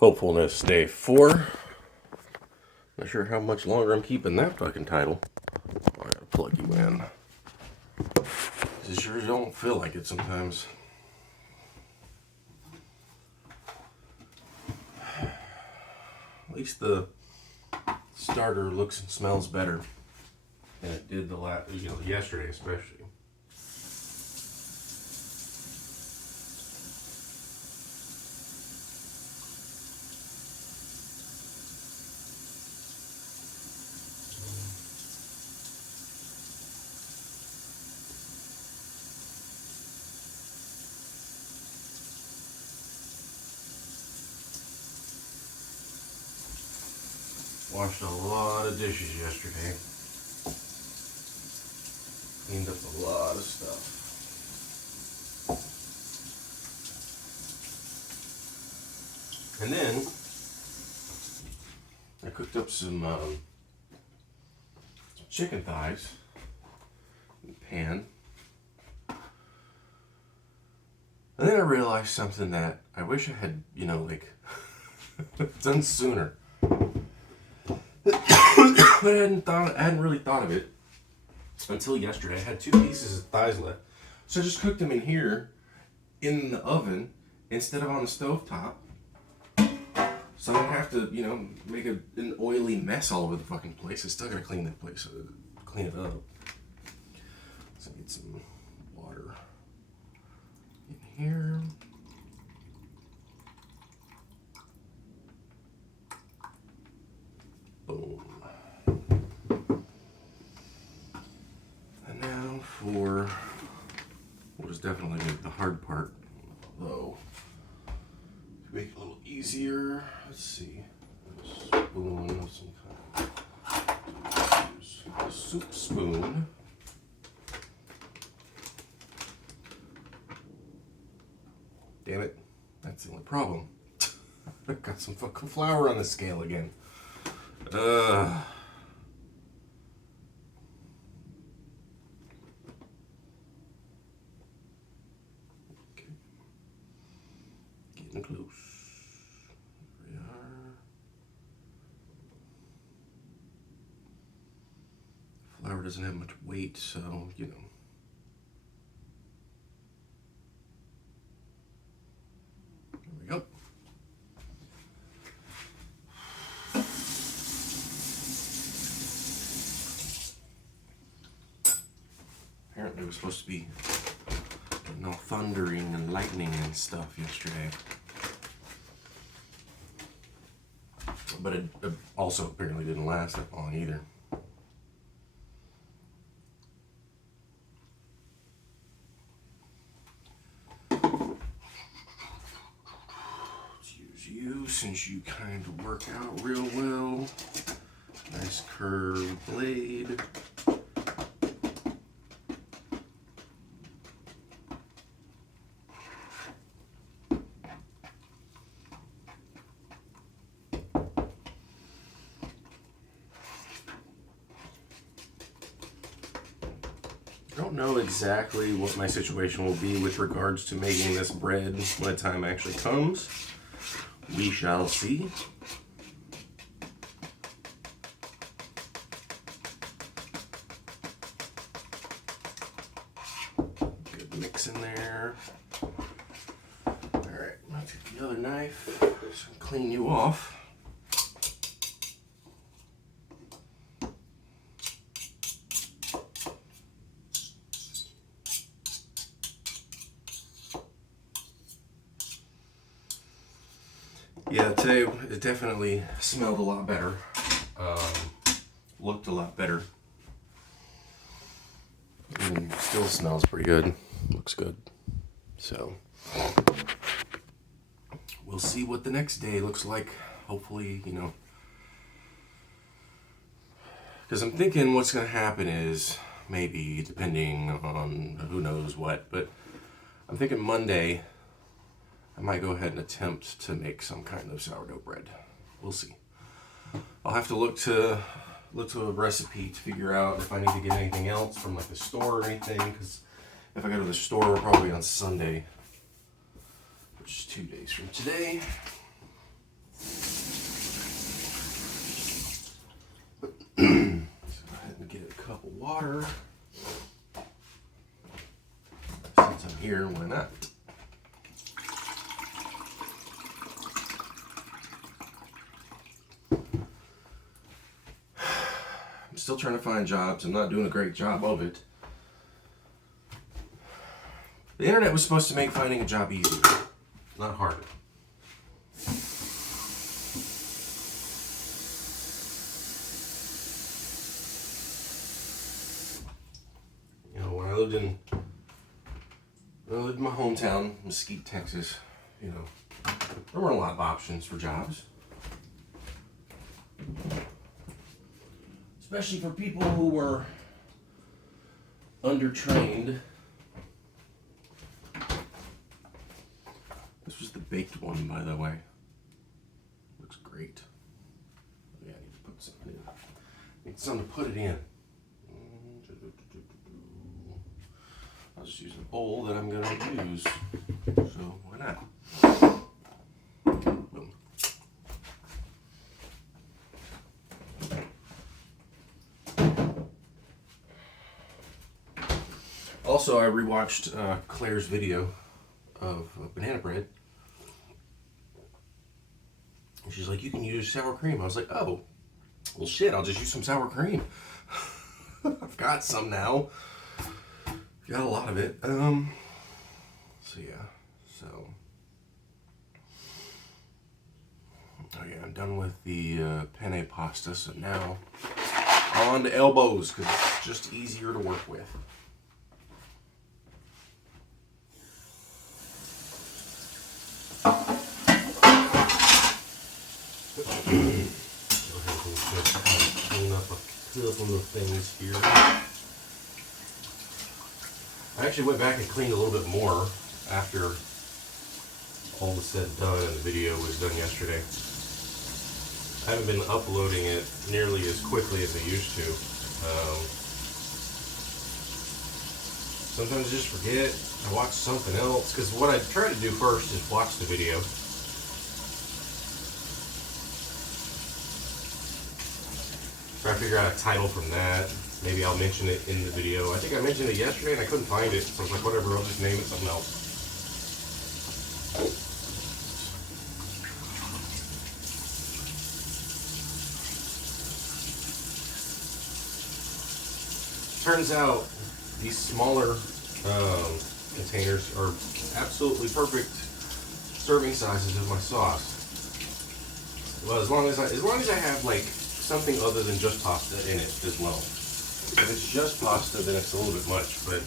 Hopefulness Day 4. Not sure how much longer I'm keeping that fucking title. I gotta plug you in. It sure don't feel like it sometimes. At least the starter looks and smells better than it did yesterday especially. Washed a lot of dishes yesterday. Cleaned up a lot of stuff. And then I cooked up some chicken thighs in the pan. And then I realized something that I wish I had, done sooner. But I hadn't really thought of it until yesterday. I had 2 pieces of thighs left. So I just cooked them in here in the oven instead of on the stovetop. So I don't have to, make an oily mess all over the fucking place. I still gotta clean that place, clean it up. So I need some water in here. Boom. And now for what is definitely the hard part, though. To make it a little easier, let's see. A spoon of some kind. Use a soup spoon. Damn it, that's the only problem. I've got some fucking flour on the scale again. Okay. Getting close. Here we are. Flour doesn't have much weight, so, There we go. Apparently it was supposed to be thundering and lightning and stuff yesterday. But it also apparently didn't last that long either. Let's use you since you kind of work out real well. Nice curved blade. I don't know exactly what my situation will be with regards to making this bread when the time actually comes. We shall see. Good mix in there. Alright, I'll take the other knife, so clean you off. Yeah, today it definitely smelled a lot better. Looked a lot better. And still smells pretty good. Looks good. So, we'll see what the next day looks like. Hopefully, because I'm thinking what's going to happen is, maybe, depending on who knows what, but I'm thinking Monday I might go ahead and attempt to make some kind of sourdough bread. We'll see. I'll have to look to a recipe to figure out if I need to get anything else from the store or anything, because if I go to the store, probably on Sunday, which is 2 days from today. water. Since I'm here, why not? I'm still trying to find jobs. I'm not doing a great job of it. The internet was supposed to make finding a job easier, not harder. You know, when I lived in my hometown, Mesquite, Texas, you know, there weren't a lot of options for jobs. Especially for people who were undertrained. This was the baked one, by the way. Looks great. Yeah, I need to put something in. Need something to put it in. I'll just use the bowl that I'm gonna use. So why not? Boom. Also, I rewatched Claire's video of banana bread. And she's like, you can use sour cream. I was like, oh, well shit, I'll just use some sour cream. I've got some now. Got a lot of it. So yeah, so. Oh yeah, I'm done with the penne pasta, so now on to elbows, because it's just easier to work with. Clean up a couple of things here. I actually went back and cleaned a little bit more after all was said and done and the video was done yesterday. I haven't been uploading it nearly as quickly as I used to. Sometimes I just forget. I watch something else, because what I try to do first is watch the video. Try to figure out a title from that. Maybe I'll mention it in the video. I think I mentioned it yesterday and I couldn't find it. So I was like, whatever, I'll just name it something else. Turns out these smaller containers are absolutely perfect serving sizes of my sauce. Well, as long as I have like something other than just pasta in it as well. If it's just pasta, then it's a little bit much, but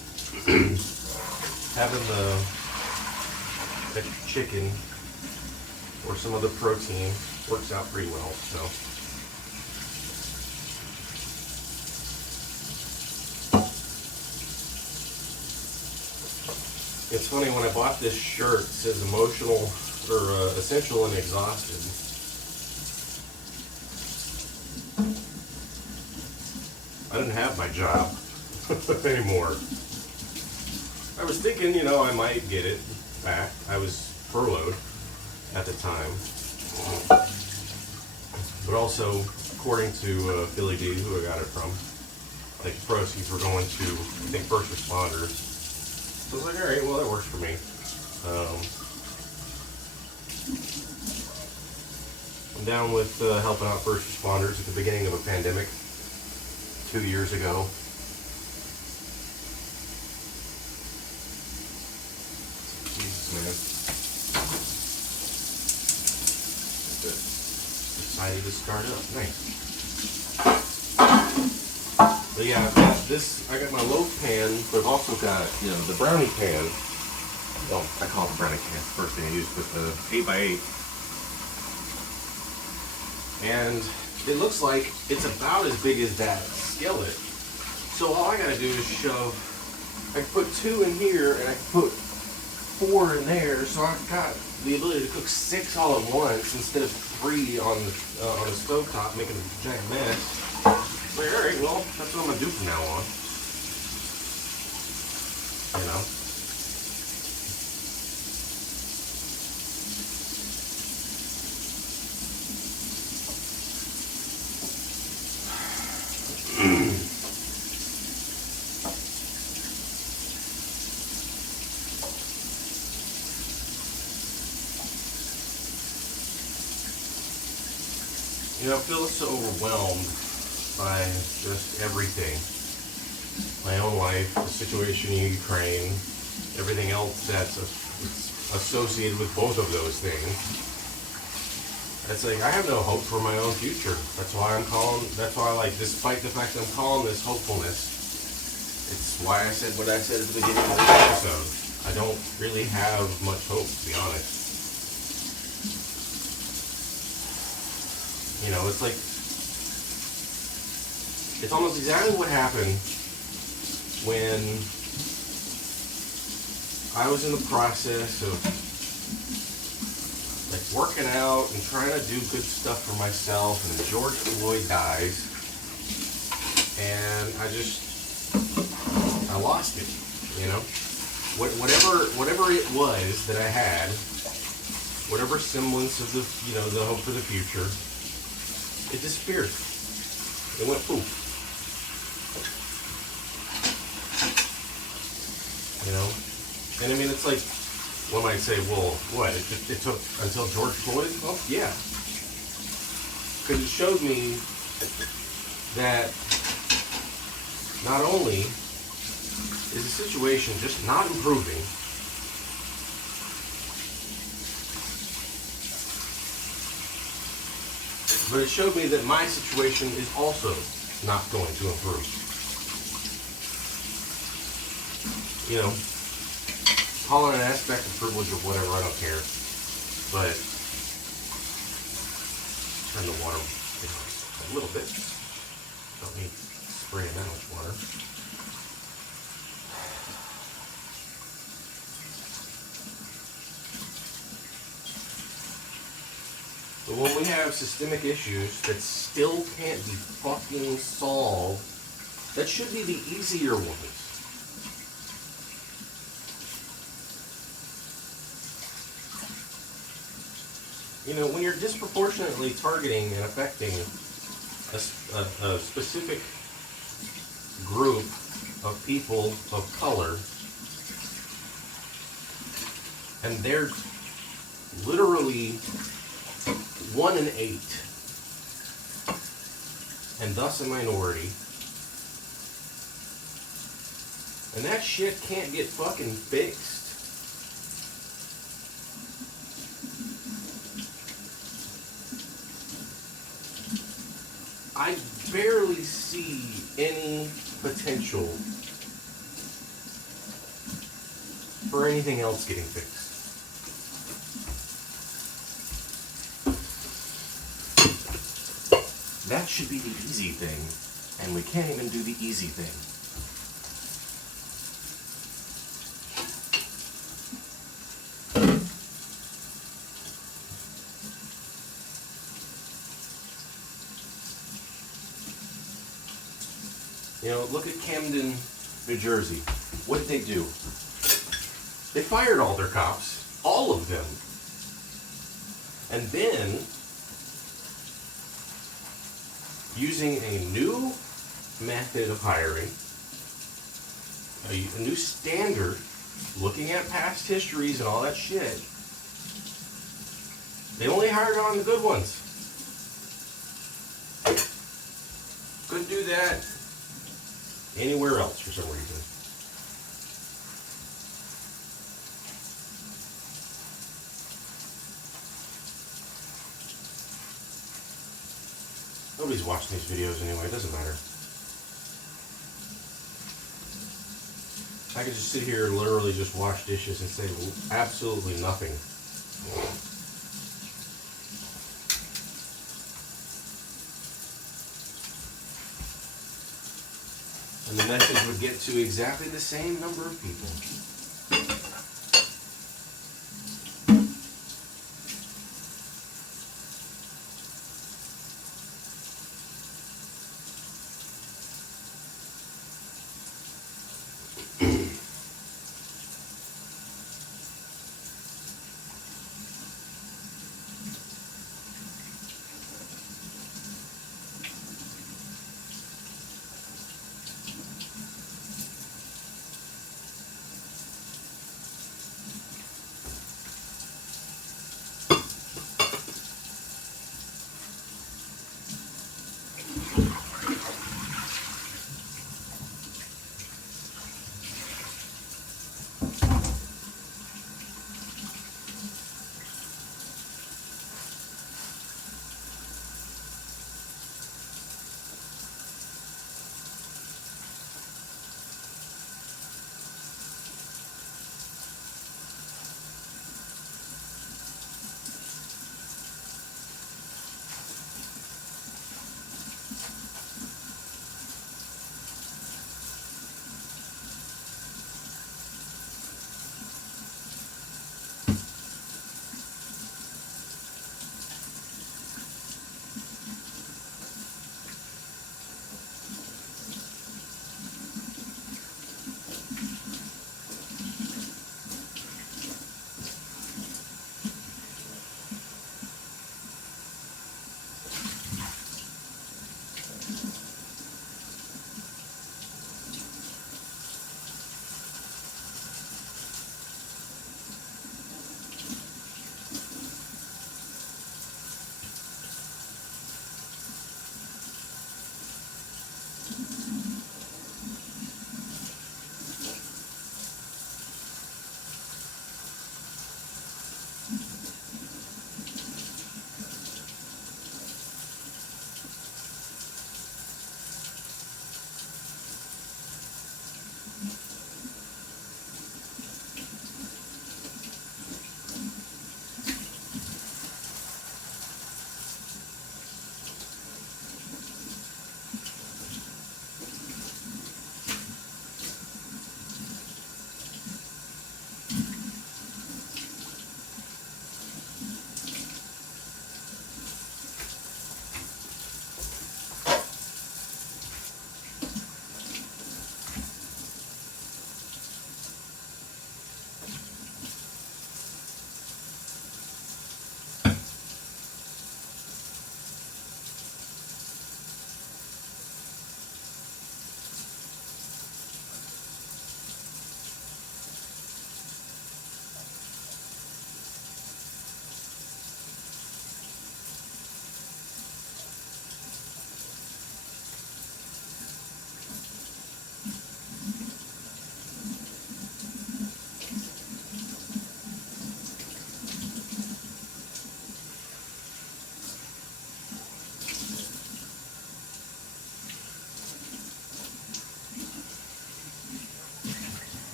having the chicken or some other protein works out pretty well. So it's funny, when I bought this shirt, it says emotional or essential and exhausted. I didn't have my job anymore. I was thinking, you know, I might get it back. I was furloughed at the time. But also, according to Billy D, who I got it from, like, proceeds were going to, I think, first responders. So I was like, alright, well, that works for me. I'm down with helping out first responders at the beginning of a pandemic 2 years ago. Jesus, man. Decided to start up. Nice. But yeah, I've got this. I got my loaf pan, but I've also got, you know, the brownie pan. Well, I call it the brownie pan. The first thing I used with the 8x8. And it looks like it's about as big as that skillet. So all I gotta do is shove, I can put 2 in here and I can put 4 in there. So I've got the ability to cook 6 all at once instead of 3 on the stove top, making a giant mess. Like, alright, well, that's what I'm gonna do from now on. You know? You know, I feel so overwhelmed by just everything. My own life, the situation in Ukraine, everything else that's associated with both of those things. It's like I have no hope for my own future. That's why that's why, like, despite the fact that I'm calling this hopefulness, it's why I said what I said at the beginning of this episode. I don't really have much hope, to be honest. You know, it's like, it's almost exactly what happened when I was in the process of, like, working out and trying to do good stuff for myself, and then George Floyd dies, and I lost it, you know? Whatever it was that I had, whatever semblance of the, you know, the hope for the future, it disappeared. It went poof. You know? And I mean, it's like, one might say, well, what, it took until George Floyd? Well, yeah. Because it showed me that not only is the situation just not improving, but it showed me that my situation is also not going to improve. You know, call it an aspect of privilege or whatever, I don't care. But turn the water, you know, a little bit. Don't need spraying that much water. But when we have systemic issues that still can't be fucking solved, that should be the easier ones. You know, when you're disproportionately targeting and affecting a specific group of people of color, and they're literally 1 in 8, and thus a minority, and that shit can't get fucking fixed. I barely see any potential for anything else getting fixed. That should be the easy thing, and we can't even do the easy thing. You know, look at Camden, New Jersey. What did they do? They fired all their cops, all of them. And then, using a new method of hiring, a new standard, looking at past histories and all that shit, they only hired on the good ones. Couldn't do that anywhere else for some reason. Nobody's watching these videos anyway, it doesn't matter. I could just sit here and literally just wash dishes and say absolutely nothing. And the message would get to exactly the same number of people.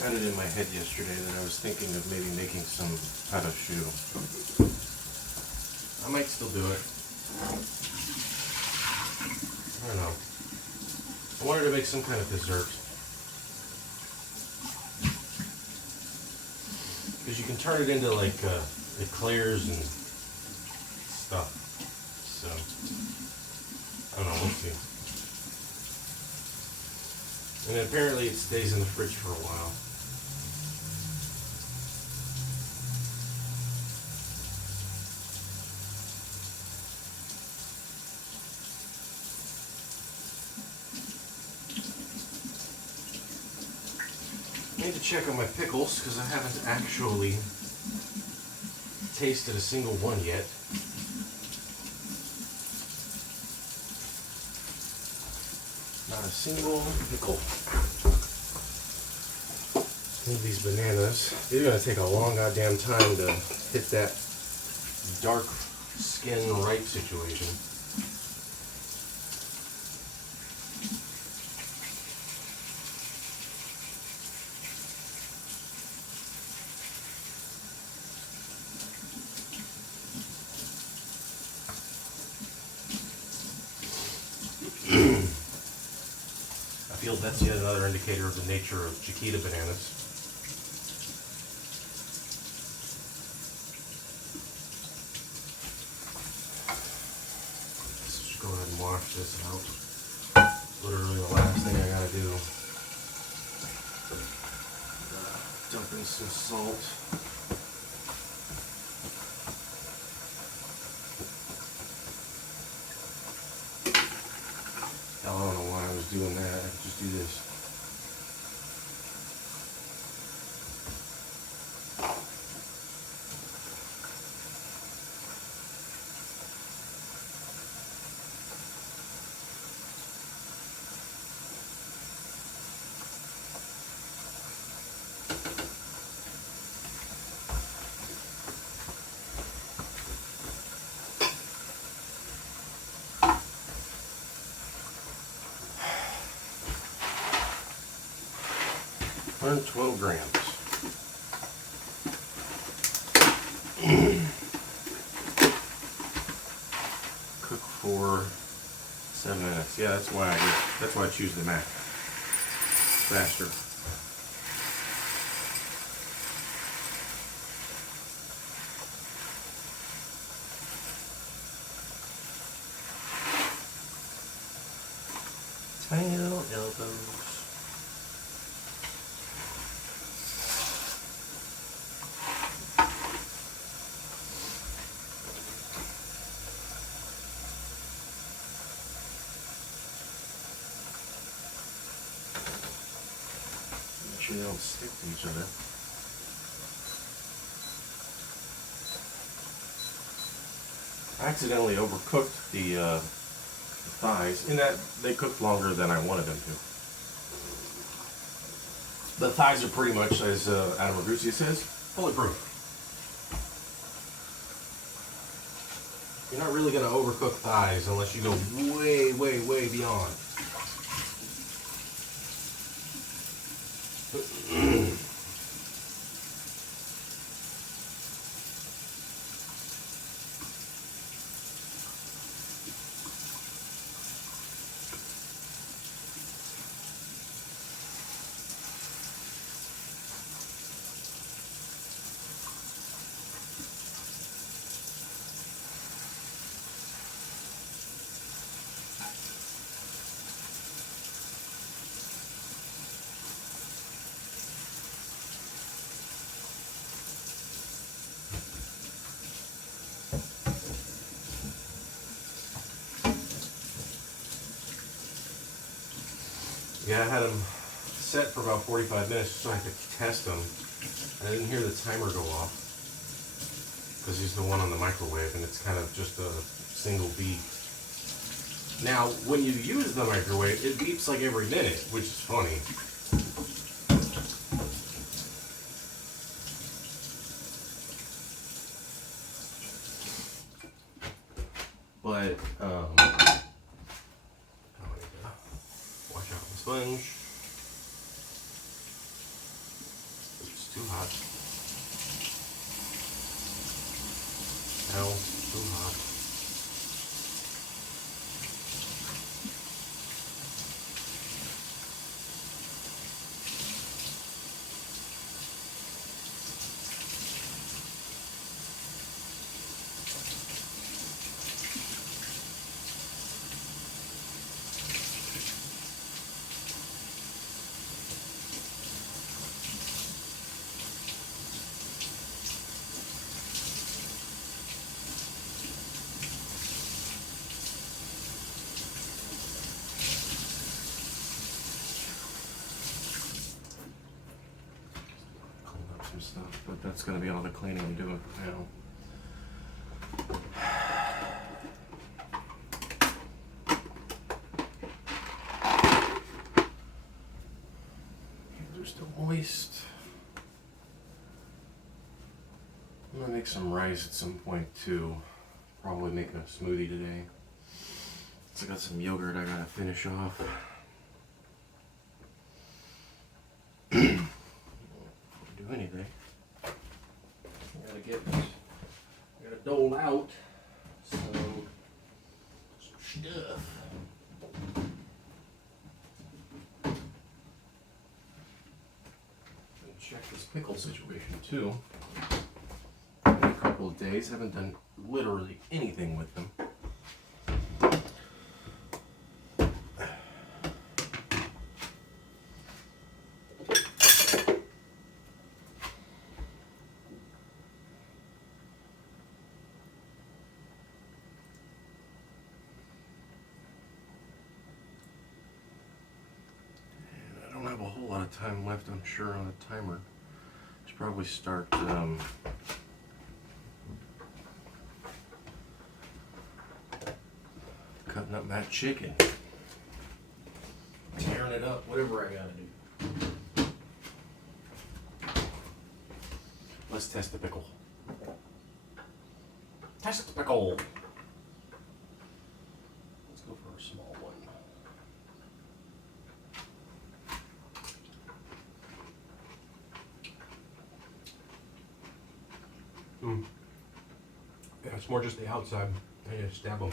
I had it in my head yesterday that I was thinking of maybe making some kind of shoe. I might still do it. I don't know. I wanted to make some kind of dessert. Because you can turn it into like eclairs and stuff. So, I don't know, we'll see. And apparently it stays in the fridge for a while. I need to check on my pickles because I haven't actually tasted a single one yet. Not a single pickle. Need these bananas. They're gonna take a long goddamn time to hit that dark skin ripe situation. I feel that's yet another indicator of the nature of Chiquita bananas. Let's just go ahead and wash this out. Literally the last thing I gotta do. Dump in some salt. I don't know why I was doing that. I could just do this. 112 grams. Cook for 7 minutes. Yeah, that's why I choose the Mac. Faster. Tiny little elbows. Make sure they don't stick to each other. I accidentally overcooked the thighs in that they cooked longer than I wanted them to. The thighs are pretty much, as Adam Agusia says, bulletproof. You're not really going to overcook thighs unless you go way, way, way beyond. Yeah, I had them set for about 45 minutes so I could test them. I didn't hear the timer go off because he's the one on the microwave and it's kind of just a single beep. Now, when you use the microwave, it beeps like every minute, which is funny. But, wash out the sponge. It's too hot. No, too hot. Stuff, but that's going to be all the cleaning I'm doing now. They're still moist. I'm going to make some rice at some point too. Probably make a smoothie today. So I got some yogurt I got to finish off. Anything. I gotta dole out some stuff. Check this pickle situation too. In a couple of days, haven't done literally anything with them. A whole lot of time left, I'm sure, on a timer. Should probably start cutting up that chicken, tearing it up, whatever I gotta do. Let's test the pickle. Test the pickle. Let's go for a small one. Yeah, it's more just the outside. I need to stab them.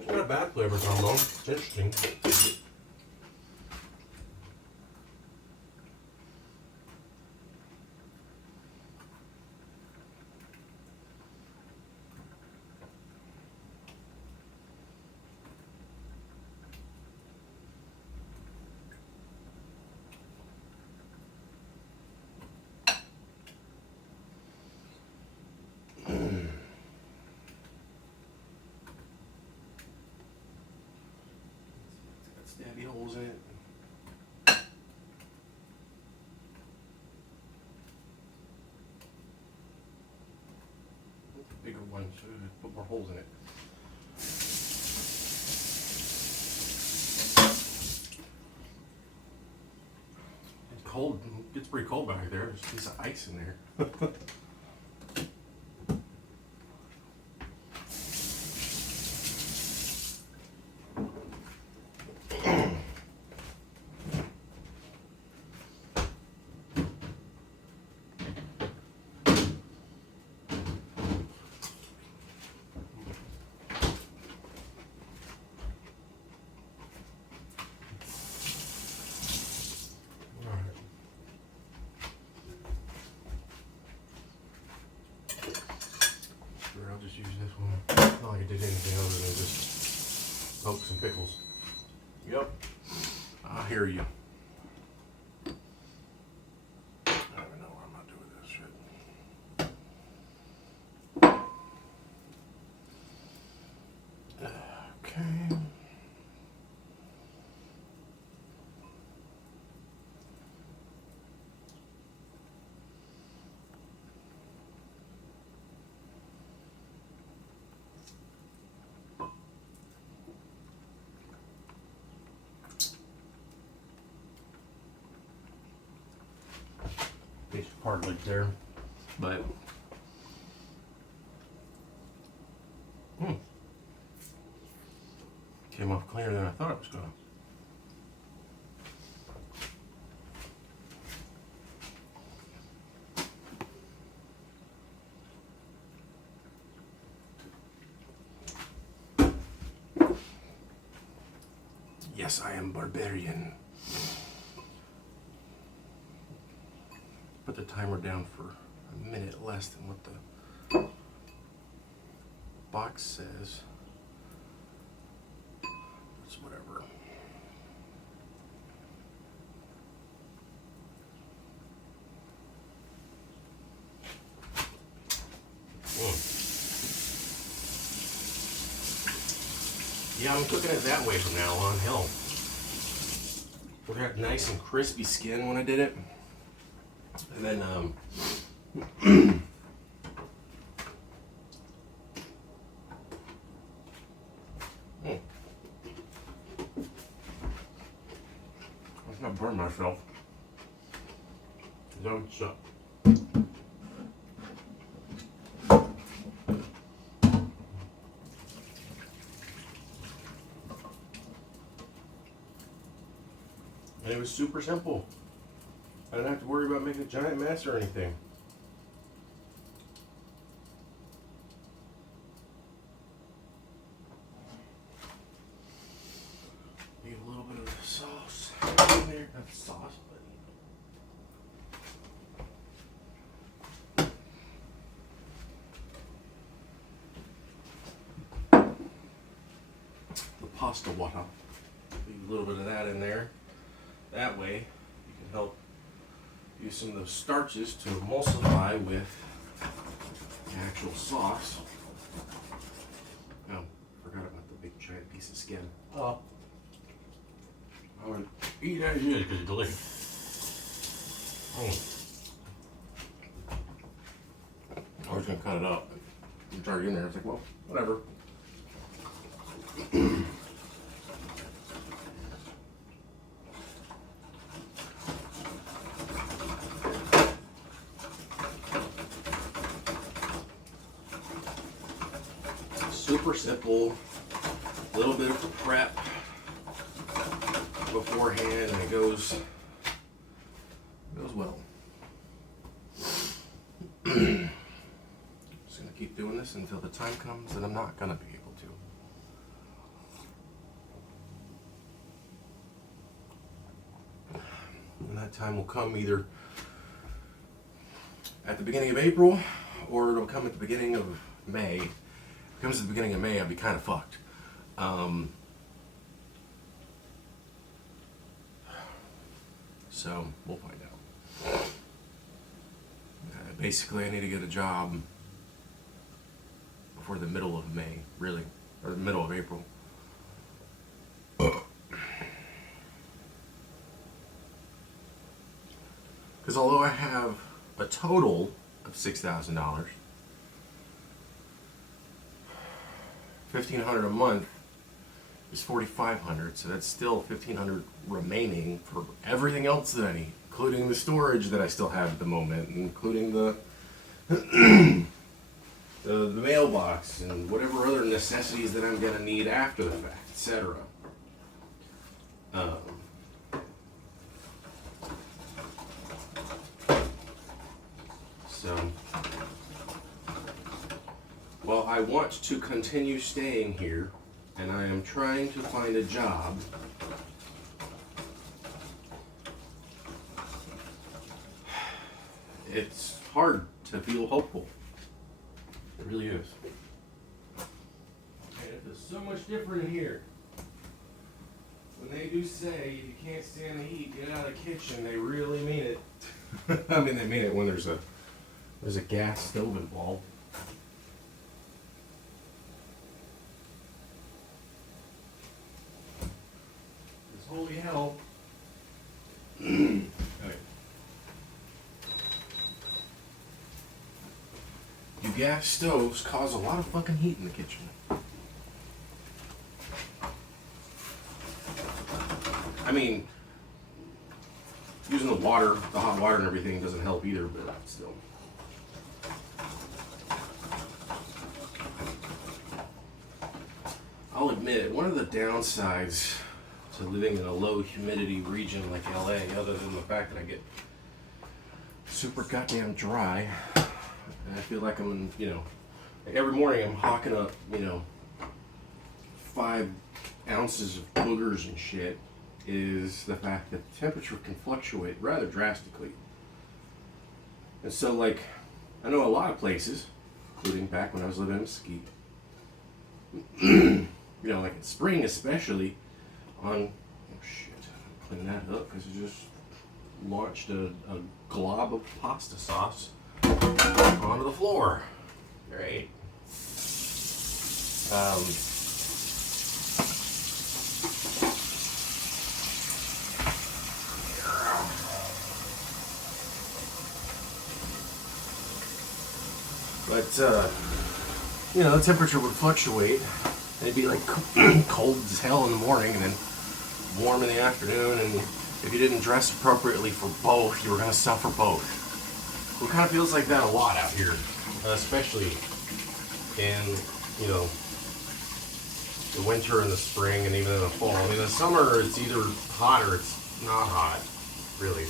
It's not a bad flavor combo. It's interesting. It's got stabby holes in it. Bigger one, so put more holes in it. It's cold. It gets pretty cold back there. There's a piece of ice in there. I'll just use this one. Not like I did anything other than just poke some pickles. Yep. I hear you. I don't even know why I'm not doing this shit. Okay. Piece of cartilage there, but came off cleaner than I thought it was going to. Yes, I am barbarian. Put the timer down for a minute less than what the box says. It's whatever. Yeah, I'm cooking it that way from now on. Hell, it had nice and crispy skin when I did it. And then, let's not burn myself. That would suck. And it was super simple. I didn't have to worry about making a giant mess or anything. Need a little bit of sauce in there. Not sauce, but the pasta water. Leave a little bit of that in there. That way, you can help use some of those starches to emulsify with the actual sauce. Oh, forgot about the big giant piece of skin. Oh, I would eat that as is because it's delicious. I was gonna cut it up. It's already in there. I was like, well, whatever. super simple, a little bit of prep beforehand, and it goes well. Just gonna keep doing this until the time comes that I'm not gonna be able to. And that time will come either at the beginning of April or it'll come at the beginning of May. If it comes at the beginning of May, I'll be kind of fucked. So we'll find out. Basically, I need to get a job before the middle of May, really, or the middle of April. Because although I have a total of $6,000, $1,500 a month is $4,500, so that's still $1,500 remaining for everything else that I need, including the storage that I still have at the moment, including the the mailbox and whatever other necessities that I'm gonna need after the fact, etc. So, while I want to continue staying here, and I am trying to find a job, it's hard to feel hopeful. It really is. And it feels so much different in here. When they do say if you can't stand the heat, get out of the kitchen, they really mean it. I mean, they mean it when there's a gas stove involved. It's holy hell. Okay. You gas stoves cause a lot of fucking heat in the kitchen. I mean, using the water, the hot water and everything doesn't help either, but still. I'll admit, one of the downsides to living in a low humidity region like LA, other than the fact that I get super goddamn dry, and I feel like I'm, like every morning I'm hawking up, 5 ounces of boogers and shit, is the fact that the temperature can fluctuate rather drastically. And so, like, I know a lot of places, including back when I was living in Mesquite, like in spring especially, oh shit, clean that up because it just launched a glob of pasta sauce onto the floor. Great. But, the temperature would fluctuate. It'd be like cold as hell in the morning and then warm in the afternoon. And if you didn't dress appropriately for both, you were going to suffer both. It kind of feels like that a lot out here, especially in, the winter and the spring and even in the fall. I mean, the summer, it's either hot or it's not hot, really.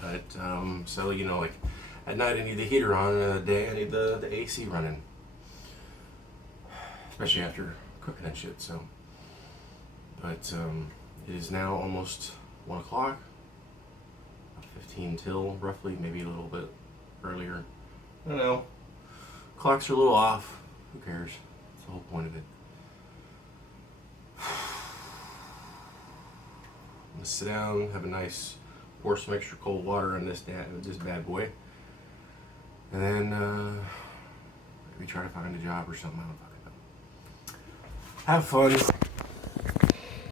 But, so, like, at night I need the heater on, and at the day I need the AC running. Especially after cooking and shit, so. But, it is now almost 1 o'clock. 15 till, roughly, maybe a little bit earlier. I don't know. Clocks are a little off. Who cares? That's the whole point of it. I'm gonna sit down, have a nice, pour some extra cold water on this bad boy, and then maybe try to find a job or something. I don't fucking know. Have fun.